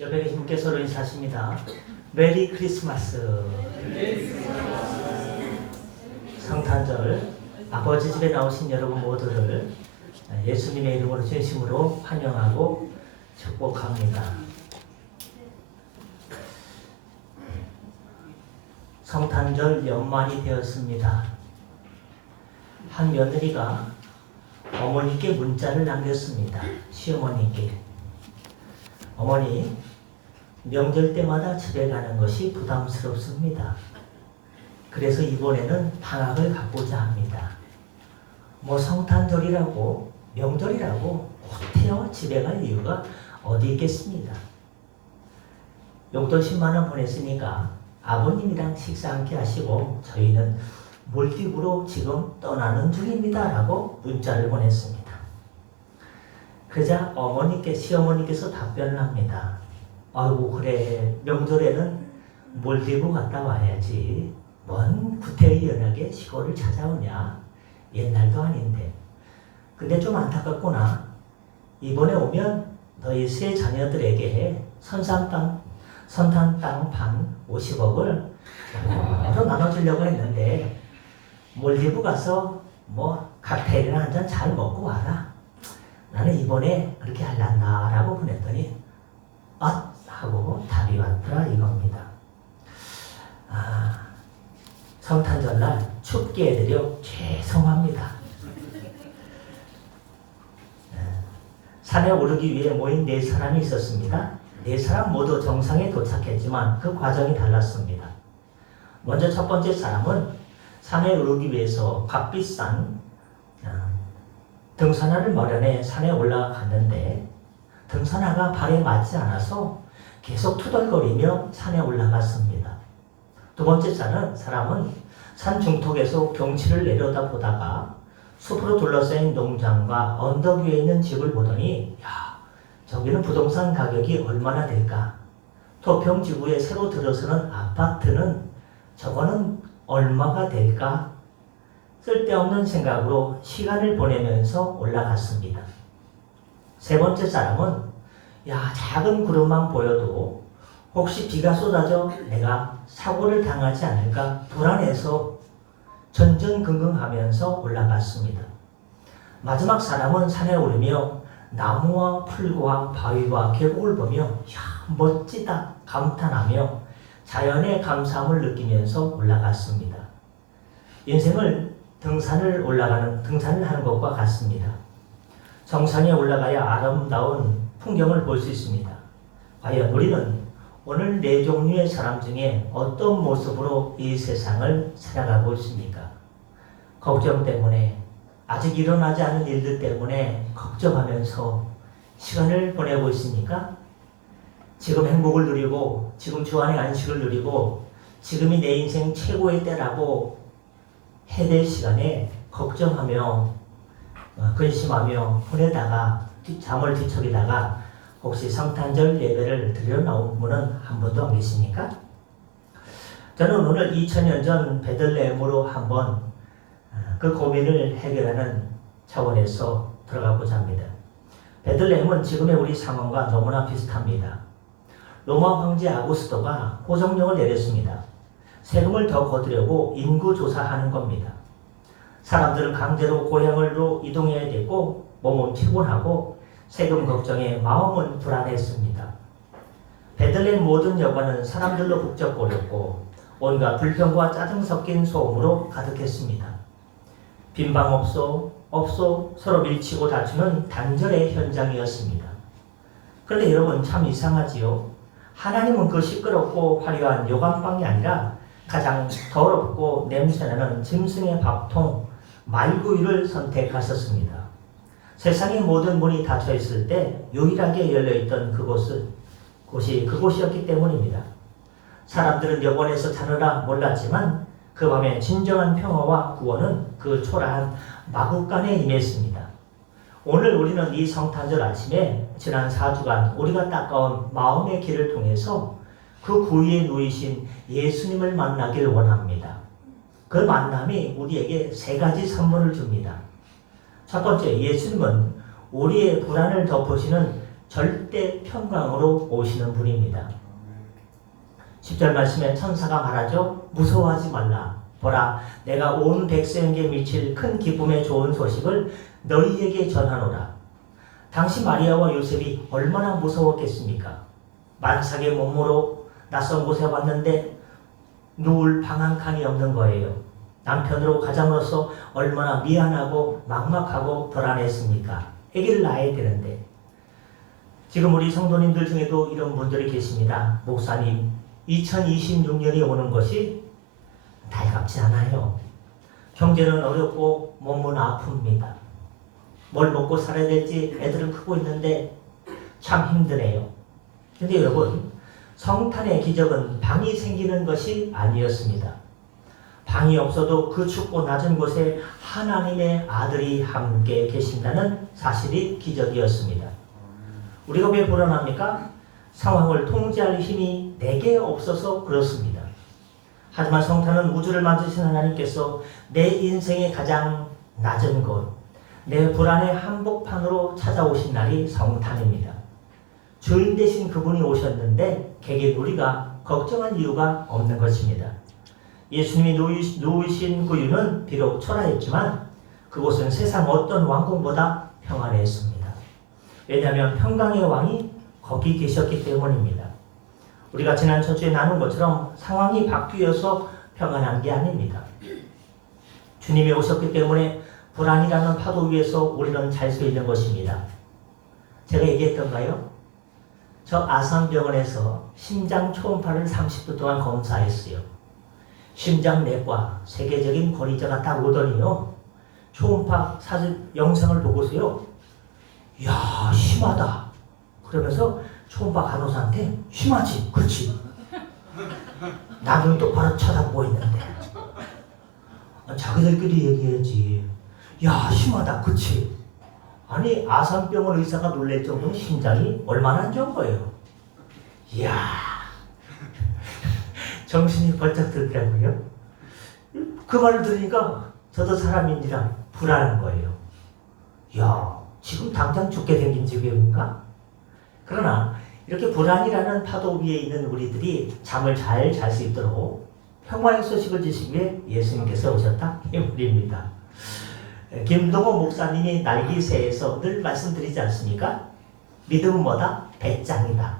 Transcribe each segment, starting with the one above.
옆에 계신 분께 서로 인사하십니다. 메리 크리스마스. 성탄절 아버지 집에 나오신 여러분 모두를 예수님의 이름으로 진심으로 환영하고 축복합니다. 성탄절 연말이 되었습니다. 한 며느리가 어머니께 문자를 남겼습니다. 시어머니께. 어머니, 명절 때마다 집에 가는 것이 부담스럽습니다. 그래서 이번에는 방학을 갖고자 합니다. 성탄절이라고 명절이라고 호텔와 집에 갈 이유가 어디 있겠습니다. 용돈 10만 원 보냈으니까 아버님이랑 식사 함께 하시고 저희는 몰디브로 지금 떠나는 중입니다 라고 문자를 보냈습니다. 그러자 시어머니께서 답변을 합니다. 아이고 그래, 명절에는 몰디브 갔다 와야지. 뭔 구태의연하게 시골을 찾아오냐. 옛날도 아닌데. 근데 좀 안타깝구나. 이번에 오면 너희 세 자녀들에게 선산 땅 반 50억을 서로 나눠주려고 했는데 몰디브 가서 칵테일이나 한 잔 잘 먹고 와라. 나는 이번에 그렇게 할란다 라고 보냈더니 하고 답이 왔더라 이겁니다. 성탄절날 춥게 해드려 죄송합니다. 산에 오르기 위해 모인 4사람이 있었습니다. 4사람 모두 정상에 도착했지만 그 과정이 달랐습니다. 먼저 첫 번째 사람은 산에 오르기 위해서 값비싼 등산화를 마련해 산에 올라갔는데 등산화가 발에 맞지 않아서 계속 투덜거리며 산에 올라갔습니다. 두 번째 사람은 산 중턱에서 경치를 내려다보다가 숲으로 둘러싸인 농장과 언덕 위에 있는 집을 보더니 저기는 부동산 가격이 얼마나 될까? 토평지구에 새로 들어서는 아파트는 저거는 얼마가 될까? 쓸데없는 생각으로 시간을 보내면서 올라갔습니다. 세 번째 사람은 작은 구름만 보여도 혹시 비가 쏟아져 내가 사고를 당하지 않을까 불안해서 전전긍긍하면서 올라갔습니다. 마지막 사람은 산에 오르며 나무와 풀과 바위와 계곡을 보며 멋지다 감탄하며 자연의 감사함을 느끼면서 올라갔습니다. 인생을 등산을 하는 것과 같습니다. 정상에 올라가야 아름다운 풍경을 볼 수 있습니다. 과연 우리는 오늘 4종류의 사람 중에 어떤 모습으로 이 세상을 살아가고 있습니까? 걱정 때문에, 아직 일어나지 않은 일들 때문에 걱정하면서 시간을 보내고 있습니까? 지금 행복을 누리고, 지금 주 안의 안식을 누리고, 지금이 내 인생 최고의 때라고 해될 시간에 걱정하며 근심하며 보내다가 잠을 뒤척이다가 혹시 성탄절 예배를 드리러 나온 분은 한 분도 안 계십니까? 저는 오늘 2000년 전 베들레헴으로 한번 그 고민을 해결하는 차원에서 들어가고자 합니다. 베들레헴은 지금의 우리 상황과 너무나 비슷합니다. 로마 황제 아구스토가 호정령을 내렸습니다. 세금을 더 거두려고 인구 조사하는 겁니다. 사람들은 강제로 고향으로 이동해야 되고 몸은 피곤하고 세금 걱정에 마음은 불안했습니다. 베들레헴 모든 여관은 사람들로 북적거렸고 온갖 불평과 짜증 섞인 소음으로 가득했습니다. 빈방 없소 서로 밀치고 다투는 단절의 현장이었습니다. 그런데 여러분 참 이상하지요. 하나님은 그 시끄럽고 화려한 요감방이 아니라 가장 더럽고 냄새나는 짐승의 밥통 말구이를 선택하셨습니다. 세상의 모든 문이 닫혀 있을 때 유일하게 열려있던 곳이 그곳이었기 때문입니다. 사람들은 여관에서 자느라 몰랐지만 그 밤에 진정한 평화와 구원은 그 초라한 마구간에 임했습니다. 오늘 우리는 이 성탄절 아침에 지난 4주간 우리가 닦아온 마음의 길을 통해서 그 구위에 누이신 예수님을 만나길 원합니다. 그 만남이 우리에게 3가지 선물을 줍니다. 첫 번째, 예수님은 우리의 불안을 덮으시는 절대 평강으로 오시는 분입니다. 10절 말씀에 천사가 말하죠. 무서워하지 말라. 보라, 내가 온 백성에게 미칠 큰 기쁨의 좋은 소식을 너희에게 전하노라. 당시 마리아와 요셉이 얼마나 무서웠겠습니까? 만삭의 몸으로 낯선 곳에 왔는데 누울 방 한 칸이 없는 거예요. 남편으로 가장으로서 얼마나 미안하고 막막하고 불안했습니까? 아기를 낳아야 되는데. 지금 우리 성도님들 중에도 이런 분들이 계십니다. 목사님, 2026년이 오는 것이 달갑지 않아요. 경제는 어렵고 몸은 아픕니다. 뭘 먹고 살아야 될지 애들은 크고 있는데 참 힘드네요. 근데 여러분, 성탄의 기적은 방이 생기는 것이 아니었습니다. 방이 없어도 그 춥고 낮은 곳에 하나님의 아들이 함께 계신다는 사실이 기적이었습니다. 우리가 왜 불안합니까? 상황을 통제할 힘이 내게 없어서 그렇습니다. 하지만 성탄은 우주를 만드신 하나님께서 내 인생의 가장 낮은 곳, 내 불안의 한복판으로 찾아오신 날이 성탄입니다. 주인 되신 그분이 오셨는데 개개 우리가 걱정할 이유가 없는 것입니다. 예수님이 누우신 구유는 비록 초라했지만 그곳은 세상 어떤 왕궁보다 평안했습니다. 왜냐하면 평강의 왕이 거기 계셨기 때문입니다. 우리가 지난 첫 주에 나눈 것처럼 상황이 바뀌어서 평안한 게 아닙니다. 주님이 오셨기 때문에 불안이라는 파도 위에서 우리는 잘 수 있는 것입니다. 제가 얘기했던가요? 저 아산병원에서 심장 초음파를 30분 동안 검사했어요. 심장내과 세계적인 권위자가 딱 오더니요. 초음파 사진 영상을 보고서요. 이야, 심하다. 그러면서 초음파 간호사한테 심하지? 그렇지. 나는 똑바로 쳐다보고 있는데. 자기들끼리 얘기해야지. 야, 심하다. 그치? 아니, 아산병원 의사가 놀랄 정도로 심장이 얼마나 안 좋은 거예요. 이야. 정신이 벌쩍 들더라고요. 그 말을 들으니까 저도 사람인지라 불안한 거예요. 야, 지금 당장 죽게 생긴 지경인가? 그러나 이렇게 불안이라는 파도 위에 있는 우리들이 잠을 잘 잘 수 있도록 평화의 소식을 주시기 위해 예수님께서 오셨다 이 말입니다. 김동호 목사님이 날기새에서 늘 말씀드리지 않습니까? 믿음은 뭐다? 배짱이다.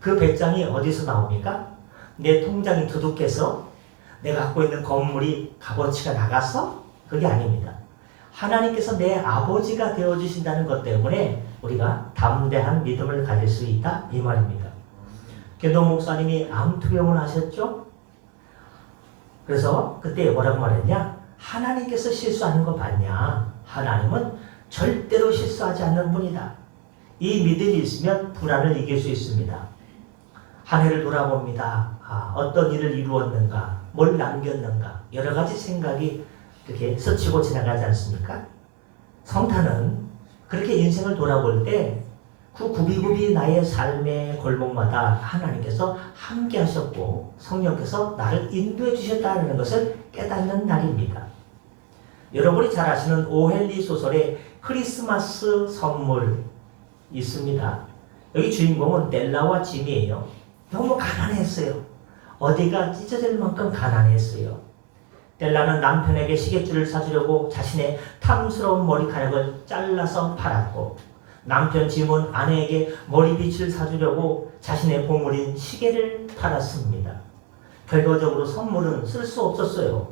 그 배짱이 어디서 나옵니까? 내 통장이 두둑해서 내가 갖고 있는 건물이 값어치가 나가서? 그게 아닙니다. 하나님께서 내 아버지가 되어주신다는 것 때문에 우리가 담대한 믿음을 가질 수 있다 이 말입니다. 김동호 목사님이 암투병을 하셨죠? 그래서 그때 뭐라고 말했냐? 하나님께서 실수하는 거 봤냐? 하나님은 절대로 실수하지 않는 분이다. 이 믿음이 있으면 불안을 이길 수 있습니다. 한 해를 돌아봅니다. 어떤 일을 이루었는가? 뭘 남겼는가? 여러 가지 생각이 그렇게 스치고 지나가지 않습니까? 성탄은 그렇게 인생을 돌아볼 때 그 구비구비 나의 삶의 골목마다 하나님께서 함께 하셨고 성령께서 나를 인도해 주셨다는 것을 깨닫는 날입니다. 여러분이 잘 아시는 오헬리 소설의 크리스마스 선물 있습니다. 여기 주인공은 넬라와 짐이에요. 너무 가난했어요. 어디가 찢어질 만큼 가난했어요. 넬라는 남편에게 시계줄을 사주려고 자신의 탐스러운 머리카락을 잘라서 팔았고 남편 짐은 아내에게 머리빗을 사주려고 자신의 보물인 시계를 팔았습니다. 결과적으로 선물은 쓸 수 없었어요.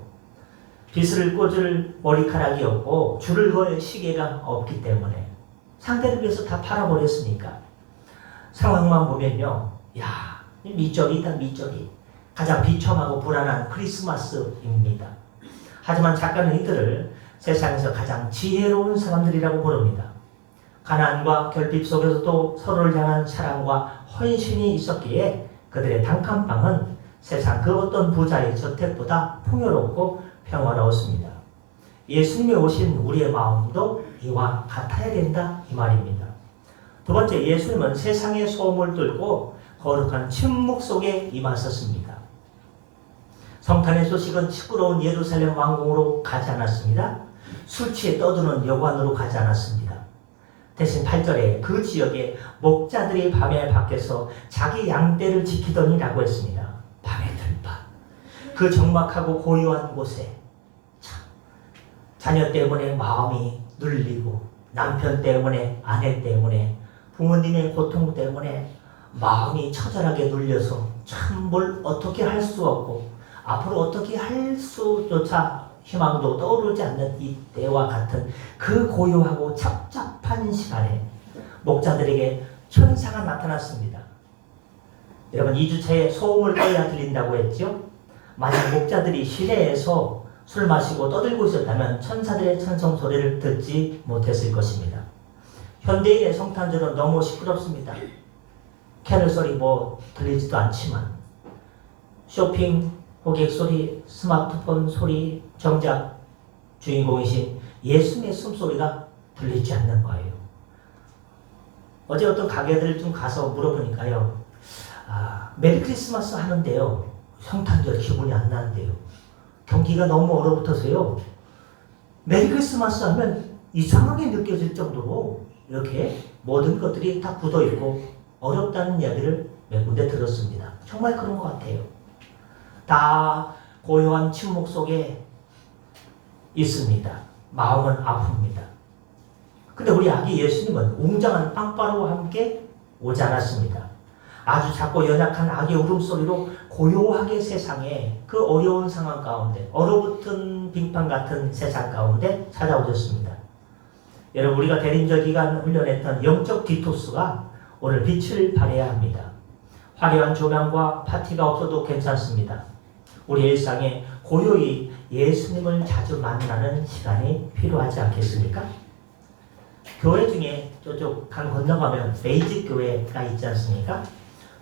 빗을 꽂을 머리카락이었고 줄을 걸 시계가 없기 때문에 상대를 위해서 다 팔아버렸으니까 상황만 보면요. 야, 미적이다 미적이. 가장 비참하고 불안한 크리스마스입니다. 하지만 작가는 이들을 세상에서 가장 지혜로운 사람들이라고 부릅니다. 가난과 결핍 속에서도 서로를 향한 사랑과 헌신이 있었기에 그들의 단칸방은 세상 그 어떤 부자의 저택보다 풍요롭고 평화로웠습니다. 예수님이 오신 우리의 마음도 이와 같아야 된다 이 말입니다. 두 번째, 예수님은 세상의 소음을 뚫고 거룩한 침묵 속에 임하셨습니다. 성탄의 소식은 시끄러운 예루살렘 왕궁으로 가지 않았습니다. 술 취해 떠드는 여관으로 가지 않았습니다. 대신 8절에 그 지역에 목자들이 밤에 밖에서 자기 양떼를 지키더니라고 했습니다. 밤의 들판, 그 적막하고 고요한 곳에 자녀 때문에 마음이 눌리고, 남편 때문에, 아내 때문에, 부모님의 고통 때문에 마음이 처절하게 눌려서 참 뭘 어떻게 할 수 없고 앞으로 어떻게 할 수조차 희망도 떠오르지 않는 이때와 같은 그 고요하고 착잡한 시간에 목자들에게 천사가 나타났습니다. 여러분, 2주차에 소음을 꺼야 들린다고 했죠? 만약 목자들이 시내에서 술 마시고 떠들고 있었다면 천사들의 찬송 소리를 듣지 못했을 것입니다. 현대인의 성탄절은 너무 시끄럽습니다. 캐럴 소리 들리지도 않지만 쇼핑, 고객 소리, 스마트폰 소리, 정작 주인공이신 예수님의 숨소리가 들리지 않는 거예요. 어제 어떤 가게들 좀 가서 물어보니까요, 메리 크리스마스 하는데요, 성탄절 기분이 안 나는데요, 경기가 너무 얼어붙어서요, 메리 크리스마스 하면 이상하게 느껴질 정도로 이렇게 모든 것들이 다 굳어있고 어렵다는 이야기를 몇 군데 들었습니다. 정말 그런 것 같아요. 다 고요한 침묵 속에 있습니다. 마음은 아픕니다. 근데 우리 아기 예수님은 웅장한 빵빠루와 함께 오지 않았습니다. 아주 작고 연약한 아기 울음소리로 고요하게 세상에, 그 어려운 상황 가운데, 얼어붙은 빙판 같은 세상 가운데 찾아오셨습니다. 여러분, 우리가 대림절 기간 훈련했던 영적 디토스가 오늘 빛을 발해야 합니다. 화려한 조명과 파티가 없어도 괜찮습니다. 우리 일상에 고요히 예수님을 자주 만나는 시간이 필요하지 않겠습니까? 교회 중에 저쪽 강 건너가면 베이직 교회가 있지 않습니까?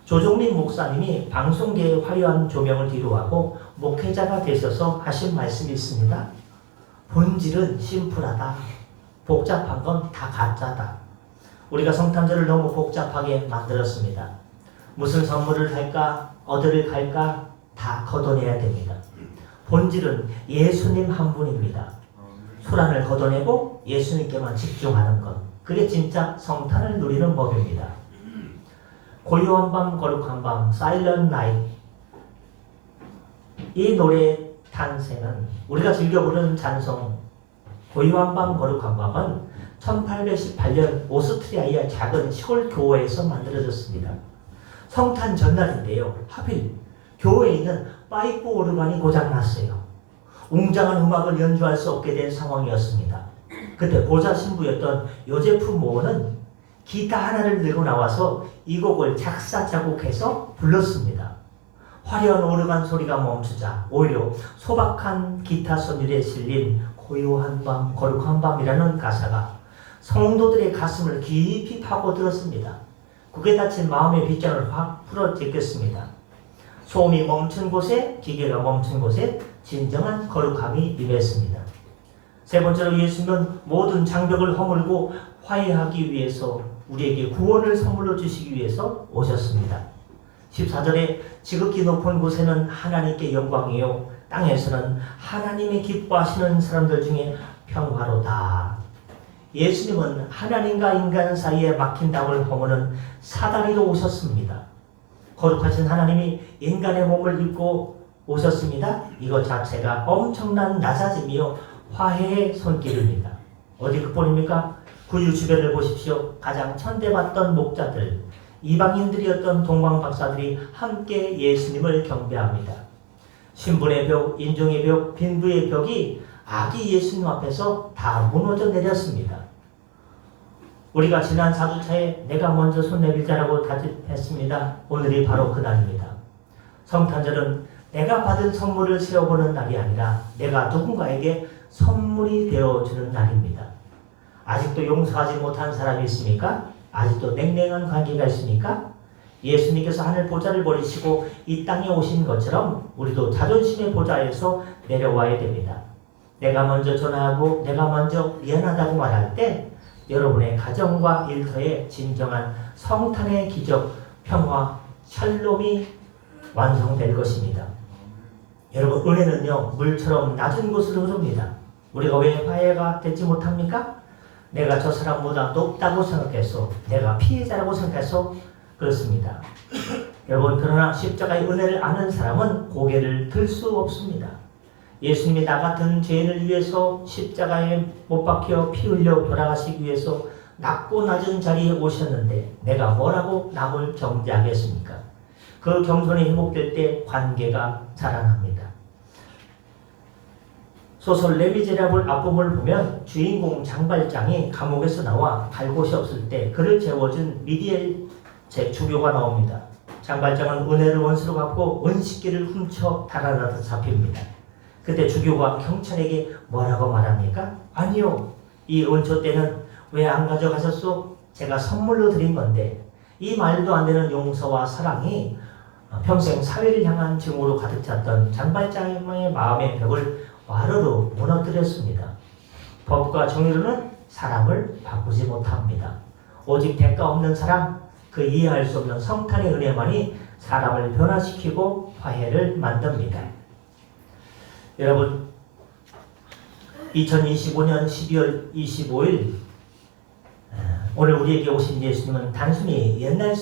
조종민 목사님이 방송계의 화려한 조명을 뒤로하고 목회자가 되셔서 하신 말씀이 있습니다. 본질은 심플하다. 복잡한 건 다 가짜다. 우리가 성탄절을 너무 복잡하게 만들었습니다. 무슨 선물을 할까, 어디를 갈까 다 걷어내야 됩니다. 본질은 예수님 한 분입니다. 소란을 걷어내고 예수님께만 집중하는 것, 그게 진짜 성탄을 누리는 법입니다. 고요한 밤, 거룩한 밤, Silent Night, 이 노래의 탄생은, 우리가 즐겨 부르는 찬송 고요한 밤, 거룩한 밤은 1818년 오스트리아의 작은 시골 교회에서 만들어졌습니다. 성탄 전날인데요, 하필 교회에 있는 파이프 오르간이 고장났어요. 웅장한 음악을 연주할 수 없게 된 상황이었습니다. 그때 보좌 신부였던 요제프 모어는 기타 하나를 들고 나와서 이 곡을 작사 작곡해서 불렀습니다. 화려한 오르간 소리가 멈추자 오히려 소박한 기타 선율에 실린 고요한 밤, 거룩한 밤이라는 가사가 성도들의 가슴을 깊이 파고들었습니다. 국에 닫힌 마음의 빗장을 확 풀어제꼈습니다. 소음이 멈춘 곳에, 기계가 멈춘 곳에 진정한 거룩함이 임했습니다. 세 번째로, 예수님은 모든 장벽을 허물고 화해하기 위해서, 우리에게 구원을 선물로 주시기 위해서 오셨습니다. 14절에 지극히 높은 곳에는 하나님께 영광이요 땅에서는 하나님이 기뻐하시는 사람들 중에 평화로다. 예수님은 하나님과 인간 사이에 막힌 담을 허무는 사다리로 오셨습니다. 거룩하신 하나님이 인간의 몸을 입고 오셨습니다. 이것 자체가 엄청난 낮아짐이요 화해의 손길입니다. 어디 그뿐입니까? 구유 주변을 보십시오. 가장 천대받던 목자들, 이방인들이었던 동방 박사들이 함께 예수님을 경배합니다. 신분의 벽, 인종의 벽, 빈부의 벽이 아기 예수님 앞에서 다 무너져 내렸습니다. 우리가 지난 4주차에 내가 먼저 손 내밀자라고 다짐했습니다. 오늘이 바로 그날입니다. 성탄절은 내가 받은 선물을 세워보는 날이 아니라 내가 누군가에게 선물이 되어주는 날입니다. 아직도 용서하지 못한 사람이 있습니까? 아직도 냉랭한 관계가 있습니까? 예수님께서 하늘 보좌를 버리시고 이 땅에 오신 것처럼 우리도 자존심의 보좌에서 내려와야 됩니다. 내가 먼저 전화하고 내가 먼저 미안하다고 말할 때 여러분의 가정과 일터에 진정한 성탄의 기적, 평화, 샬롬이 완성될 것입니다. 여러분, 은혜는요 물처럼 낮은 곳으로 흐릅니다. 우리가 왜 화해가 되지 못합니까? 내가 저 사람보다 높다고 생각해서 내가 피해자라고 생각해서 그렇습니다. 여러분, 그러나 십자가의 은혜를 아는 사람은 고개를 들 수 없습니다. 예수님이 나 같은 죄인을 위해서 십자가에 못 박혀 피 흘려 돌아가시기 위해서 낮고 낮은 자리에 오셨는데 내가 뭐라고 남을 정죄하겠습니까? 그 겸손이 회복될 때 관계가 자라납니다. 소설 레미제라블 앞부분을 보면 주인공 장발장이 감옥에서 나와 갈 곳이 없을 때 그를 재워준 미디엘 주교가 나옵니다. 장발장은 은혜를 원수로 갚고 은식기를 훔쳐 달아나서 잡힙니다. 그때 주교가 경찰에게 뭐라고 말합니까? 아니요, 이 은초 때는 왜 안 가져가셨소? 제가 선물로 드린 건데. 이 말도 안 되는 용서와 사랑이 평생 사회를 향한 증오로 가득 찼던 장발장의 마음의 벽을 와르르 무너뜨렸습니다. 법과 정의로는 사람을 바꾸지 못합니다. 오직 대가 없는 사랑, 그 이해할 수 없는 성탄의 은혜만이 사람을 변화시키고 화해를 만듭니다. 여러분, 2025년 12월 25일 오늘 우리에게 오신 예수님은 단순히 옛날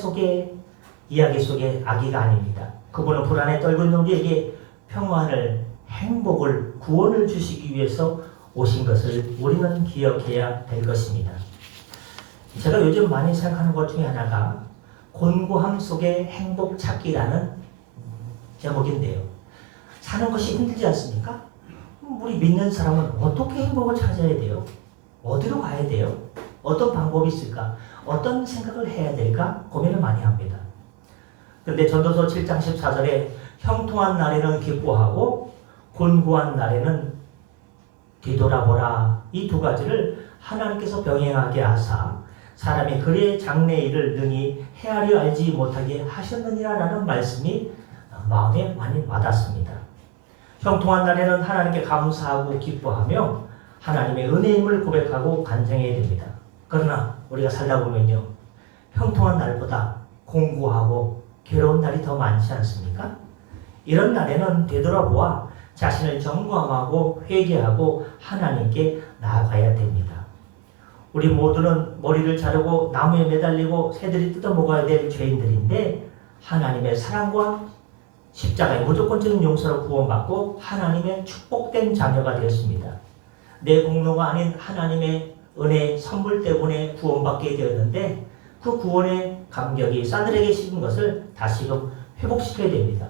이야기 속의 아기가 아닙니다. 그분은 불안에 떨고 있는 우리에게 평안을, 행복을, 구원을 주시기 위해서 오신 것을 우리는 기억해야 될 것입니다. 제가 요즘 많이 생각하는 것 중에 하나가 곤고함 속의 행복 찾기라는 제목인데요. 사는 것이 힘들지 않습니까? 우리 믿는 사람은 어떻게 행복을 찾아야 돼요? 어디로 가야 돼요? 어떤 방법이 있을까? 어떤 생각을 해야 될까? 고민을 많이 합니다. 그런데 전도서 7장 14절에 형통한 날에는 기뻐하고 곤고한 날에는 뒤돌아보라, 이 두 가지를 하나님께서 병행하게 하사 사람이 그의 장래일을 능히 헤아려 알지 못하게 하셨느니라라는 말씀이 마음에 많이 와닿습니다. 형통한 날에는 하나님께 감사하고 기뻐하며 하나님의 은혜임을 고백하고 간증해야 됩니다. 그러나 우리가 살다 보면요, 형통한 날보다 공고하고 괴로운 날이 더 많지 않습니까? 이런 날에는 되돌아보아 자신을 점검하고 회개하고 하나님께 나아가야 됩니다. 우리 모두는 머리를 자르고 나무에 매달리고 새들이 뜯어먹어야 될 죄인들인데 하나님의 사랑과 십자가의 무조건적인 용서로 구원받고 하나님의 축복된 자녀가 되었습니다. 내 공로가 아닌 하나님의 은혜 선물 때문에 구원받게 되었는데 그 구원의 감격이 싸늘하게 식은 것을 다시금 회복시켜야 됩니다.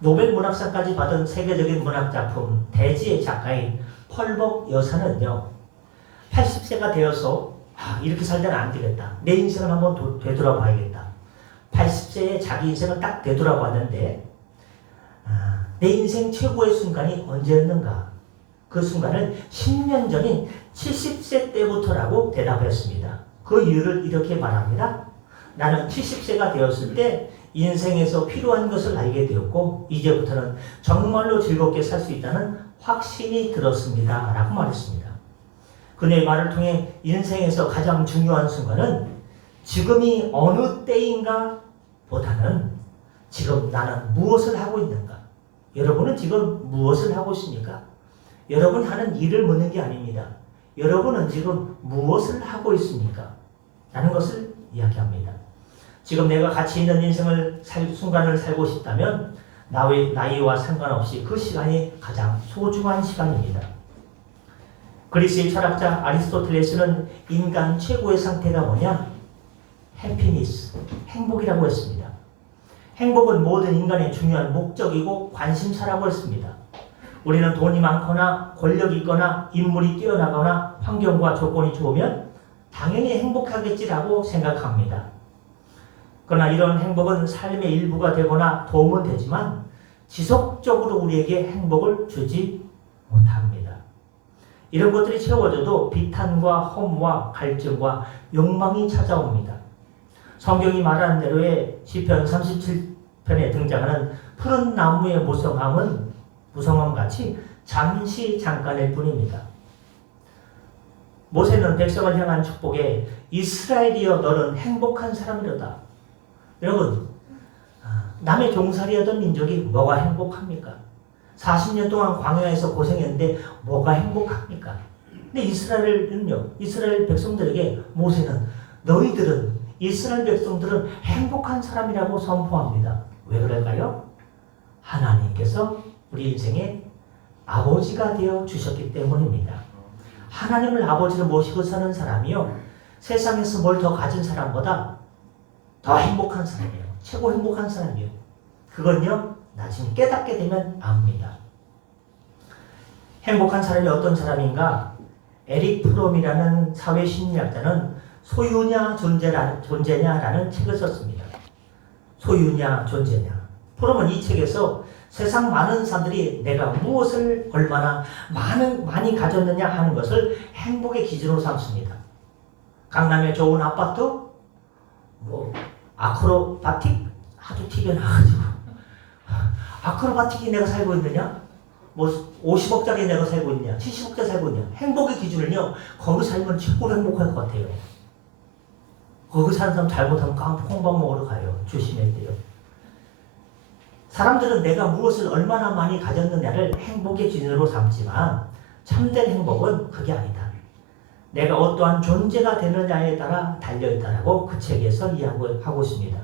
노벨 문학상까지 받은 세계적인 문학작품 대지의 작가인 펄벅 여사는요, 80세가 되어서 이렇게 살다는 안 되겠다. 내 인생을 한번 되돌아봐야겠다. 80세에 자기 인생을 딱 되돌아봤는데 내 인생 최고의 순간이 언제였는가? 그 순간은 10년 전인 70세 때부터라고 대답했습니다. 그 이유를 이렇게 말합니다. 나는 70세가 되었을 때 인생에서 필요한 것을 알게 되었고 이제부터는 정말로 즐겁게 살 수 있다는 확신이 들었습니다. 라고 말했습니다. 그녀의 말을 통해 인생에서 가장 중요한 순간은 지금이 어느 때인가 보다는 지금 나는 무엇을 하고 있는가? 여러분은 지금 무엇을 하고 있습니까? 여러분 하는 일을 묻는 게 아닙니다. 여러분은 지금 무엇을 하고 있습니까? 라는 것을 이야기합니다. 지금 내가 가치 있는 인생을 순간을 살고 싶다면 나이와 상관없이 그 시간이 가장 소중한 시간입니다. 그리스의 철학자 아리스토텔레스는 인간 최고의 상태가 뭐냐? 해피니스, 행복이라고 했습니다. 행복은 모든 인간의 중요한 목적이고 관심사라고 했습니다. 우리는 돈이 많거나 권력이 있거나 인물이 뛰어나거나 환경과 조건이 좋으면 당연히 행복하겠지라고 생각합니다. 그러나 이런 행복은 삶의 일부가 되거나 도움은 되지만 지속적으로 우리에게 행복을 주지 못합니다. 이런 것들이 채워져도 비탄과 험과 갈증과 욕망이 찾아옵니다. 성경이 말하는 대로의 시편 37편에 등장하는 푸른 나무의 무성함 같이 잠깐일 뿐입니다. 모세는 백성을 향한 축복에 이스라엘이여 너는 행복한 사람이로다. 여러분, 남의 종살이하던 민족이 뭐가 행복합니까? 40년 동안 광야에서 고생했는데 뭐가 행복합니까? 근데 이스라엘 백성들에게 모세는 이스라엘 백성들은 행복한 사람이라고 선포합니다. 왜 그럴까요? 하나님께서 우리 인생의 아버지가 되어 주셨기 때문입니다. 하나님을 아버지로 모시고 사는 사람이요, 세상에서 뭘 더 가진 사람보다 더 행복한 사람이에요. 최고 행복한 사람이에요. 그건요, 나중에 깨닫게 되면 압니다. 행복한 사람이 어떤 사람인가? 에릭 프롬이라는 사회심리학자는 소유냐 존재냐라는 책을 썼습니다. 소유냐 존재냐. 프롬은 이 책에서 세상 많은 사람들이 내가 무엇을 얼마나 많이 가졌느냐 하는 것을 행복의 기준으로 삼습니다. 강남에 좋은 아파트, 아크로바틱 하도 TV에 나가지고 아크로바틱이 내가 살고 있느냐? 50억짜리 내가 살고 있냐? 70억짜리 살고 있냐? 행복의 기준은요, 거기 살면 최고로 행복할 것 같아요. 거기 사는 사람 잘못하면 콩밥 먹으러 가요. 조심해야 돼요. 사람들은 내가 무엇을 얼마나 많이 가졌느냐를 행복의 기준으로 삼지만 참된 행복은 그게 아니다. 내가 어떠한 존재가 되느냐에 따라 달려있다라고 그 책에서 이야기하고 있습니다.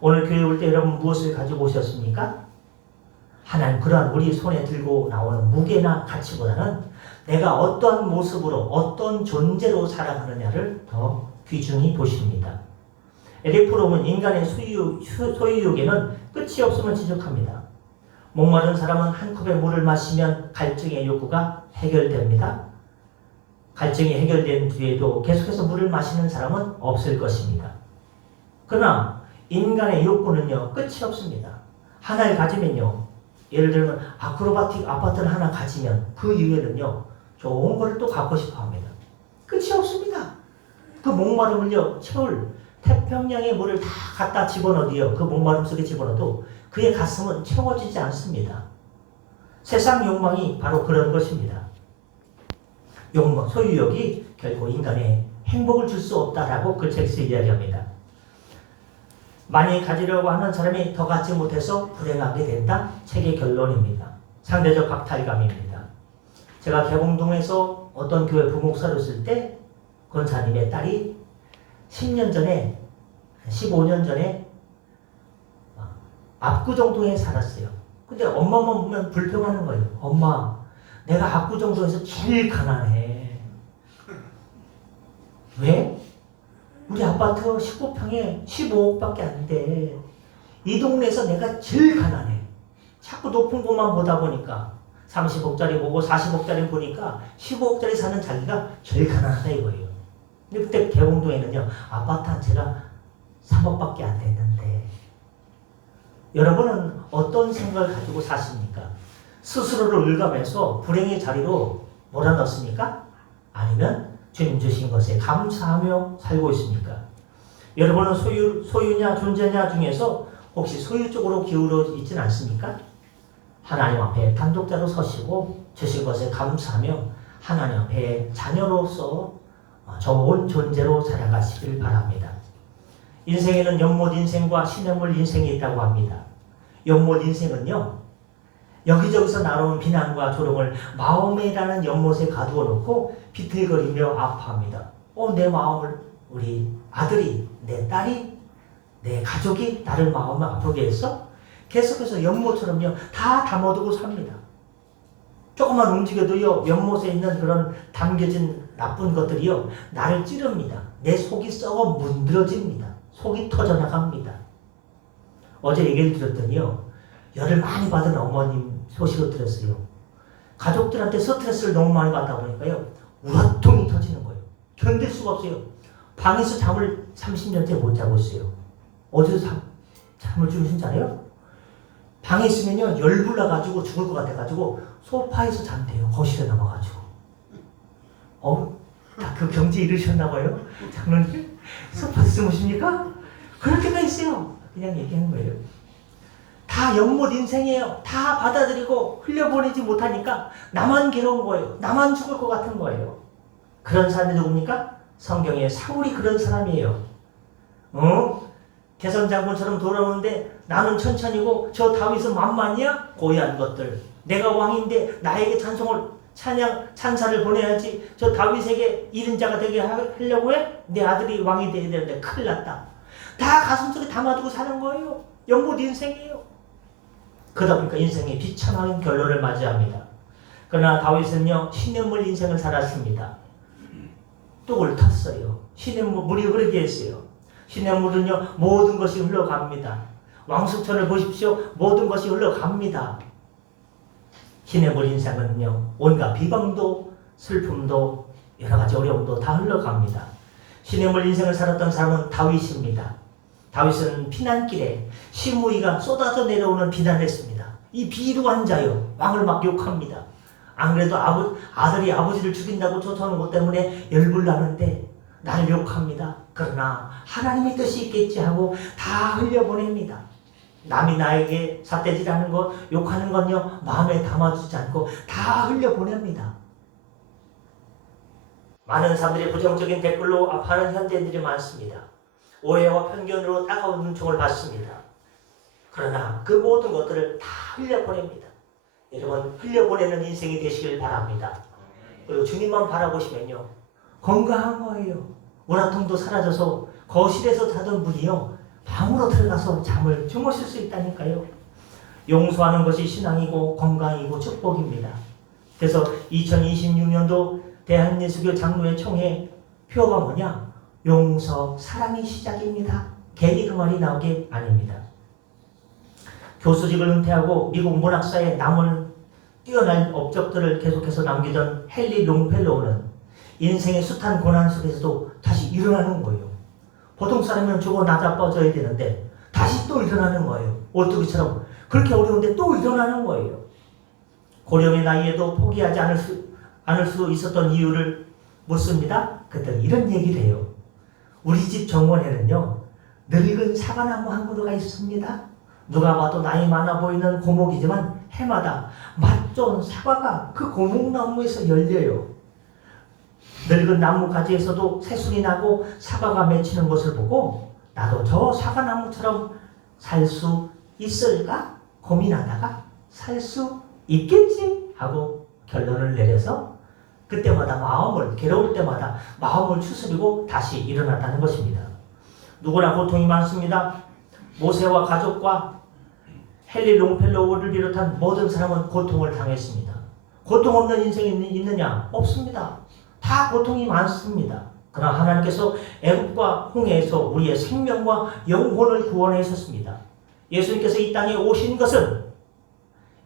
오늘 교회 올 때 여러분 무엇을 가지고 오셨습니까? 하나님 그러한 우리 손에 들고 나오는 무게나 가치보다는 내가 어떠한 모습으로 어떤 존재로 살아가느냐를 더 귀중히 보십니다. 에릭 프롬은 인간의 소유욕에는 끝이 없음을 지적합니다. 목마른 사람은 한 컵의 물을 마시면 갈증의 욕구가 해결됩니다. 갈증이 해결된 뒤에도 계속해서 물을 마시는 사람은 없을 것입니다. 그러나 인간의 욕구는요, 끝이 없습니다. 하나를 가지면요, 예를 들면 아크로바틱 아파트를 하나 가지면 그 이후에는요, 좋은 걸 또 갖고 싶어 합니다. 끝이 없습니다. 그 목마름을요, 채울 태평양의 물을 다 갖다 집어넣어도요, 그 목마름 속에 집어넣어도 그의 가슴은 채워지지 않습니다. 세상 욕망이 바로 그런 것입니다. 소유욕이 결국 인간의 행복을 줄 수 없다라고 그 책에서 이야기합니다. 많이 가지려고 하는 사람이 더 갖지 못해서 불행하게 된다? 책의 결론입니다. 상대적 박탈감입니다. 제가 개봉동에서 어떤 교회 부목사로 있을 때 권사님의 딸이 10년 전에 15년 전에 압구정동에 살았어요. 근데 엄마만 보면 불평하는 거예요. 엄마, 내가 압구정동에서 제일 가난해. 왜? 우리 아파트 19평에 15억밖에 안 돼. 이 동네에서 내가 제일 가난해. 자꾸 높은 곳만 보다 보니까 30억짜리 보고 40억짜리 보니까 15억짜리 사는 자기가 제일 가난하다 이거예요. 근데 그때 개봉동에는요, 아파트 한 채가 3억밖에 안 됐는데, 여러분은 어떤 생각을 가지고 사십니까? 스스로를 울가면서 불행의 자리로 몰아넣습니까? 아니면 주님 주신 것에 감사하며 살고 있습니까? 여러분은 소유냐 존재냐 중에서 혹시 소유 쪽으로 기울어 있지는 않습니까? 하나님 앞에 단독자로 서시고 주신 것에 감사하며 하나님 앞에 자녀로서 좋은 존재로 살아가시길 바랍니다. 인생에는 연못 인생과 시냇물 인생이 있다고 합니다. 연못 인생은요, 여기저기서 날아온 비난과 조롱을 마음이라는 연못에 가두어 놓고 비틀거리며 아파합니다. 내 마음을 우리 아들이, 내 딸이, 내 가족이 나를 마음을 아프게 했어? 계속해서 연못처럼요, 다 담아두고 삽니다. 조금만 움직여도요, 연못에 있는 그런 담겨진 나쁜 것들이요, 나를 찌릅니다. 내 속이 썩어 문드러집니다. 속이 터져나갑니다. 어제 얘기를 들었더니요, 열을 많이 받은 어머님 소식을 들었어요. 가족들한테 스트레스를 너무 많이 받다 보니까요, 우라통이 터지는 거예요. 견딜 수가 없어요. 방에서 잠을 30년째 못 자고 있어요. 어디서 잠을 주무신 줄 알아요? 방에 있으면요, 열불 나가지고 죽을 것 같아가지고 소파에서 잔대요. 거실에 남아가지고. 다 그 경지에 이르셨나봐요. 장로님, 소파에서 주무십니까? 그럴 때가 있어요. 그냥 얘기하는 거예요. 다 연못 인생이에요. 다 받아들이고 흘려보내지 못하니까 나만 괴로운 거예요. 나만 죽을 것 같은 거예요. 그런 사람이 누굽니까? 성경에 사울이 그런 사람이에요. 개선장군처럼 돌아오는데 나는 천천히고 저 다윗은 만만이야? 고얀 것들. 내가 왕인데 나에게 찬송을 찬사를 보내야지. 저 다윗에게 이른 자가 되게 하려고 해? 내 아들이 왕이 되어야 되는데 큰일 났다. 다 가슴속에 담아두고 사는 거예요. 연못 인생이에요. 그러다 보니까 인생이 비참한 결론을 맞이합니다. 그러나 다윗은요, 시냇물 인생을 살았습니다. 뚝을 탔어요. 시냇물이 흐르게 했어요. 시냇물은요, 모든 것이 흘러갑니다. 왕수천을 보십시오. 모든 것이 흘러갑니다. 시냇물 인생은요, 온갖 비방도 슬픔도 여러 가지 어려움도 다 흘러갑니다. 시냇물 인생을 살았던 사람은 다윗입니다. 다윗은 피난길에 시므이가 쏟아져 내려오는 비난을 했습니다. 이 비루한 자여, 왕을 막 욕합니다. 안 그래도 아들이 아버지를 죽인다고 쫓아오는 것 때문에 열불 나는데 나를 욕합니다. 그러나 하나님의 뜻이 있겠지 하고 다 흘려보냅니다. 남이 나에게 삿대질하는 것, 욕하는 건요, 마음에 담아주지 않고 다 흘려보냅니다. 많은 사람들이 부정적인 댓글로 아파하는 현대인들이 많습니다. 오해와 편견으로 따가운 눈총을 받습니다. 그러나 그 모든 것들을 다 흘려보냅니다. 여러분, 흘려보내는 인생이 되시길 바랍니다. 그리고 주님만 바라보시면요, 건강한 거예요. 우라통도 사라져서 거실에서 자던 분이요, 방으로 들어가서 잠을 주무실 수 있다니까요. 용서하는 것이 신앙이고 건강이고 축복입니다. 그래서 2026년도 대한예수교 장로회 총회 표가 뭐냐? 용서, 사랑이 시작입니다. 괜히 그 말이 나온 게 아닙니다. 교수직을 은퇴하고 미국 문학사에 남은 뛰어난 업적들을 계속해서 남기던 헨리 롱펠로우는 인생의 숱한 고난 속에서도 다시 일어나는 거예요. 보통 사람은 죽어 나자빠져야 되는데 다시 또 일어나는 거예요. 오뚜기처럼 그렇게 어려운데 또 일어나는 거예요. 고령의 나이에도 포기하지 않을 수 있었던 이유를 묻습니다. 그때 이런 얘기를 해요. 우리 집 정원에는요, 늙은 사과나무 한 그루가 있습니다. 누가 봐도 나이 많아 보이는 고목이지만 해마다 맛 좋은 사과가 그 고목나무에서 열려요. 늙은 나무 가지에서도 새순이 나고 사과가 맺히는 것을 보고 나도 저 사과나무처럼 살 수 있을까 고민하다가 살 수 있겠지 하고 결론을 내려서 그때마다 괴로울 때마다 마음을 추스리고 다시 일어났다는 것입니다. 누구나 고통이 많습니다. 모세와 가족과 헨리 롱펠로우를 비롯한 모든 사람은 고통을 당했습니다. 고통 없는 인생이 있느냐? 없습니다. 다 고통이 많습니다. 그러나 하나님께서 애굽과 홍해에서 우리의 생명과 영혼을 구원하셨습니다. 예수님께서 이 땅에 오신 것은,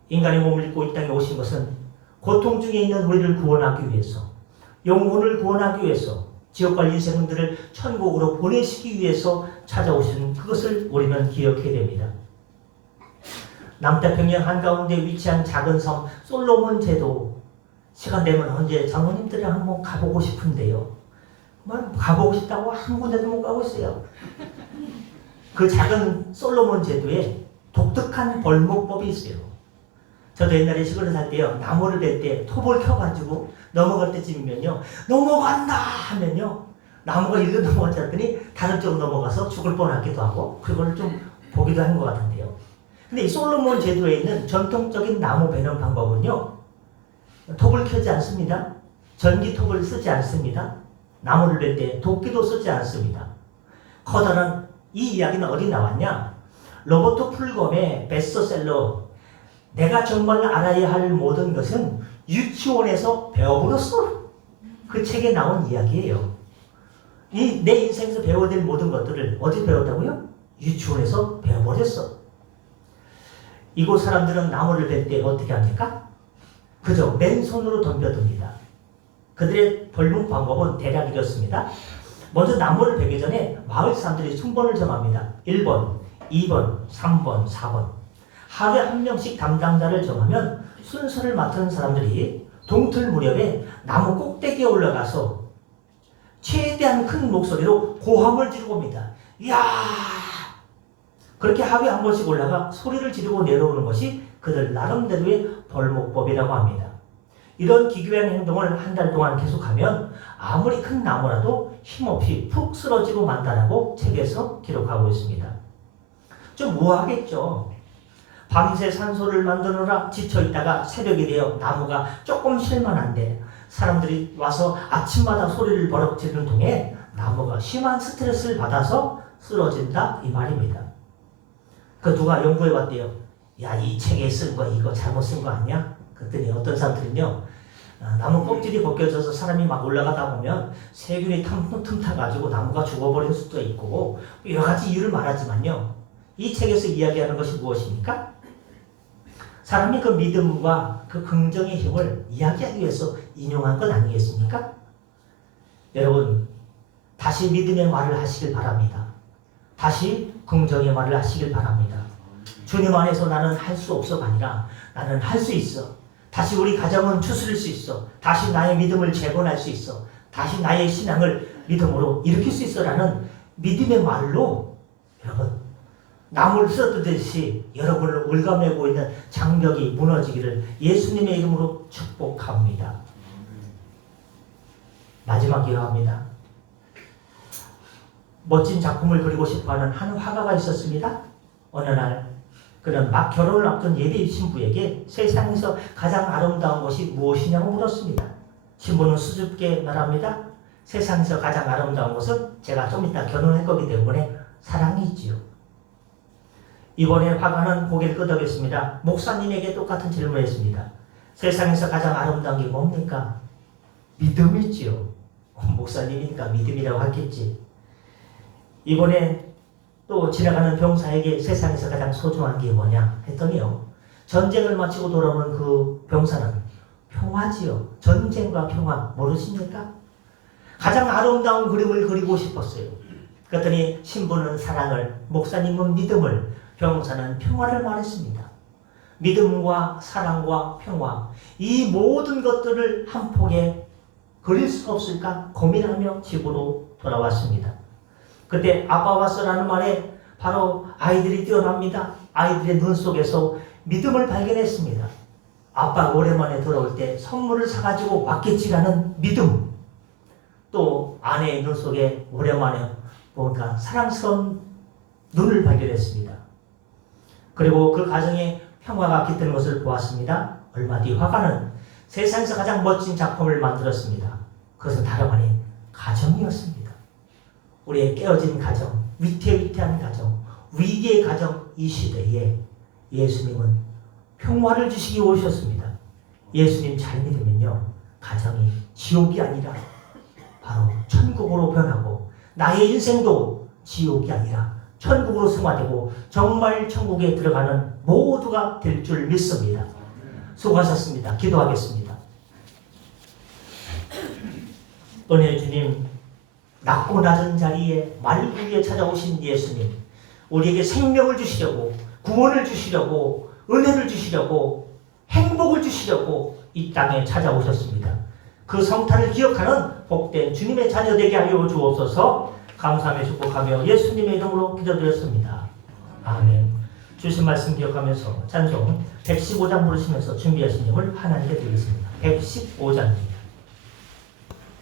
인간의 몸을 입고 이 땅에 오신 것은 고통 중에 있는 우리를 구원하기 위해서, 영혼을 구원하기 위해서, 지옥과 인생들을 천국으로 보내시기 위해서 찾아오신 그것을 우리는 기억해야 됩니다. 남태평양 한가운데 위치한 작은 섬 솔로몬 제도, 시간 되면 언제 장로님들이랑 한번 가보고 싶은데요. 가보고 싶다고 한 군데도 못 가고 있어요. 그 작은 솔로몬 제도에 독특한 벌목법이 있어요. 저도 옛날에 시골에 살 때요, 나무를 벨 때 톱을 켜가지고 넘어갈 때쯤이면요, 넘어간다 하면요, 나무가 일로 넘어가지 않더니 다른 쪽으로 넘어가서 죽을 뻔하기도 하고 그걸 좀 보기도 한 것 같은데요. 근데 이 솔로몬 제도에 있는 전통적인 나무 베는 방법은요, 톱을 켜지 않습니다. 전기톱을 쓰지 않습니다. 나무를 벨 때 도끼도 쓰지 않습니다. 커다란 이 이야기는 어디 나왔냐? 로버트 풀검의 베스트셀러 내가 정말 알아야 할 모든 것은 유치원에서 배워버렸어. 그 책에 나온 이야기예요. 내 인생에서 배워야 될 모든 것들을 어디 배웠다고요? 유치원에서 배워버렸어. 이곳 사람들은 나무를 벨 때 어떻게 합니까? 그저 맨손으로 덤벼듭니다. 그들의 벌목 방법은 대략 이렇습니다. 먼저 나무를 베기 전에 마을 사람들이 순번을 정합니다. 1번, 2번, 3번, 4번. 하루에 한 명씩 담당자를 정하면 순서를 맡은 사람들이 동틀 무렵에 나무 꼭대기에 올라가서 최대한 큰 목소리로 고함을 지르고 옵니다. 이야! 그렇게 하루에 한 번씩 올라가 소리를 지르고 내려오는 것이 그들 나름대로의 벌목법이라고 합니다. 이런 기괴한 행동을 한 달 동안 계속하면 아무리 큰 나무라도 힘없이 푹 쓰러지고 만다라고 책에서 기록하고 있습니다. 좀 우아하겠죠. 밤새 산소를 만드느라 지쳐있다가 새벽이 되어 나무가 조금 쉴만한데 사람들이 와서 아침마다 소리를 버럭 지르는 동에 나무가 심한 스트레스를 받아서 쓰러진다 이 말입니다. 그 누가 연구해 봤대요. 야, 이 책에 쓴 거 이거 잘못 쓴 거 아니야? 그랬더니 어떤 사람들은요, 나무 껍질이 벗겨져서 사람이 막 올라가다 보면 세균이 틈타가지고 나무가 죽어버릴 수도 있고 여러 가지 이유를 말하지만요, 이 책에서 이야기하는 것이 무엇입니까? 사람이 그 믿음과 그 긍정의 힘을 이야기하기 위해서 인용한 것 아니겠습니까? 여러분, 다시 믿음의 말을 하시길 바랍니다. 다시 긍정의 말을 하시길 바랍니다. 주님 안에서 나는 할 수 없어가 아니라 나는 할 수 있어. 다시 우리 가정은 추스릴 수 있어. 다시 나의 믿음을 재건할 수 있어. 다시 나의 신앙을 믿음으로 일으킬 수 있어라는 믿음의 말로 여러분, 나무를 쓰러뜨듯이 여러분을 올가매고 있는 장벽이 무너지기를 예수님의 이름으로 축복합니다. 마지막 기도합니다. 멋진 작품을 그리고 싶어하는 한 화가가 있었습니다. 어느 날 그는 막 결혼을 앞둔 예비 신부에게 세상에서 가장 아름다운 것이 무엇이냐고 물었습니다. 신부는 수줍게 말합니다. 세상에서 가장 아름다운 것은 제가 좀 이따 결혼할 거기 때문에 사랑이지요. 이번에 화가는 고개를 끄덕였습니다. 목사님에게 똑같은 질문을 했습니다. 세상에서 가장 아름다운 게 뭡니까? 믿음이지요. 목사님이니까 믿음이라고 하겠지. 이번에 또 지나가는 병사에게 세상에서 가장 소중한 게 뭐냐 했더니요, 전쟁을 마치고 돌아오는 그 병사는 평화지요. 전쟁과 평화 모르십니까? 가장 아름다운 그림을 그리고 싶었어요. 그랬더니 신부는 사랑을, 목사님은 믿음을, 병사는 평화를 말했습니다. 믿음과 사랑과 평화, 이 모든 것들을 한 폭에 그릴 수 없을까 고민하며 집으로 돌아왔습니다. 그때 아빠 왔어라는 말에 바로 아이들이 뛰어납니다. 아이들의 눈 속에서 믿음을 발견했습니다. 아빠가 오랜만에 돌아올 때 선물을 사가지고 왔겠지라는 믿음, 또 아내의 눈 속에 오랜만에 뭔가 사랑스러운 눈을 발견했습니다. 그리고 그 가정에 평화가 깃드는 것을 보았습니다. 얼마 뒤 화가는 세상에서 가장 멋진 작품을 만들었습니다. 그것은 다름 아닌 가정이었습니다. 우리의 깨어진 가정, 위태위태한 가정, 위기의 가정, 이 시대에 예수님은 평화를 주시기 오셨습니다. 예수님 잘 믿으면요, 가정이 지옥이 아니라 바로 천국으로 변하고 나의 인생도 지옥이 아니라 천국으로 승화되고 정말 천국에 들어가는 모두가 될 줄 믿습니다. 수고하셨습니다. 기도하겠습니다. 은혜의 주님, 낮고 낮은 자리에 말 위에 찾아오신 예수님, 우리에게 생명을 주시려고, 구원을 주시려고, 은혜를 주시려고, 행복을 주시려고 이 땅에 찾아오셨습니다. 그 성탄을 기억하는 복된 주님의 자녀 되게 하여 주옵소서. 감사하며 축복하며 예수님의 이름으로 기도드렸습니다. 아멘. 주신 말씀 기억하면서 찬송 115장 부르시면서 준비하신 힘을 하나님께 드리겠습니다. 115장